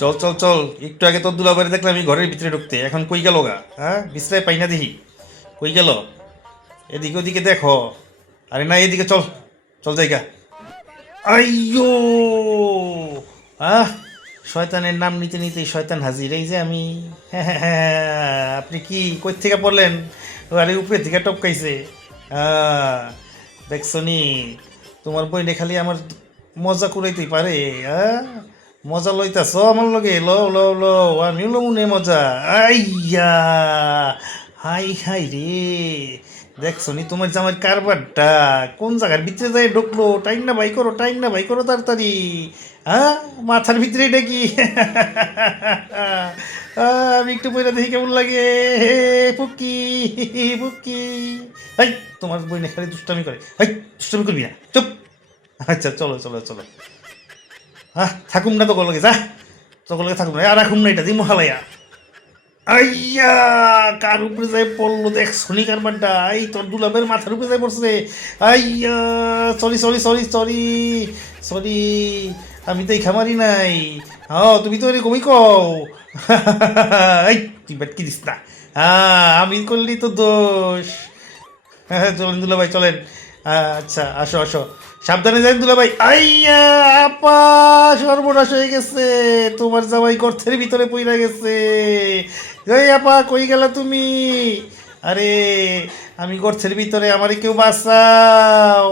চল চল চল, একটু আগে তোর দুলাবারে দেখলাম আমি ঘরের ভিতরে ঢুকতে, এখন কই গেল গা? হ্যাঁ, বিশ্রায় পাই না দেখি। কই গেল? এদিকে ওদিকে দেখো। আরে না, এদিকে চল, চল জায়গা। আইয়ো! আহ, শয়তানের নাম নিতে নিতেই শয়তান হাজির, এই যে আমি। হ্যাঁ হ্যাঁ হ্যাঁ, আপনি কি কই থেকে পড়লেন? আরে উপরে থেকে টপকাইছে। আহ, দেখছো নি, তোমার বইনে খালি আমার মজা কুড়াইতেই পারে। আহ, মজা লইতাছ আমার লগে, লো লো লো, আমিও লো মনে মজা। আইয়া, হাই হাই রে, দেখছো নি তোমার জামাই কারবারটা কোন জায়গার ভিতরে যায় ঢুকলো? টাইম না ভাই করো, টাইম না ভাই করো তাড়াতাড়ি। হ্যাঁ, মাথার ভিতরে এটা কি? আমি একটু বইটা দেখি কেমন লাগে। হে ফুকি, ফুকি। হাই, তোমার বই না খালি দুষ্টামি করে। হাই, দুষ্টামি করবি না, চুপ। আচ্ছা, চলো চলো চলো। হ্যাঁ, থাকুম না তো লগে, যা তো লগে থাকুম না, আর রাখুম না, এটা দিই মহালয়া। আইয়া, কার উপরে যায় পড়লো দেখ, শনি কারবারটা এই তোর দুলাবের মাথার উপরে যায় পড়ছে। আইয়া, sorry sorry sorry sorry sorry, আমি তো এই খামারি নাই। তুমি তো এরকমই কও। এই, তুই বেটকি দিস না। আমি করলি তো দোষ। হ্যাঁ, চলেন দুলাভাই চলেন। আচ্ছা, আসো আসো, সাবধানে যান দুলাভাই। আইয়া, আপা, সর্বনাশ হয়ে গেছে, তোমার জামাই গর্তের ভিতরে পইরা গেছে। এই আপা, কই গেলা তুমি? আরে, আমি গর্তের ভিতরে, আমারে কেউ বাঁচাও।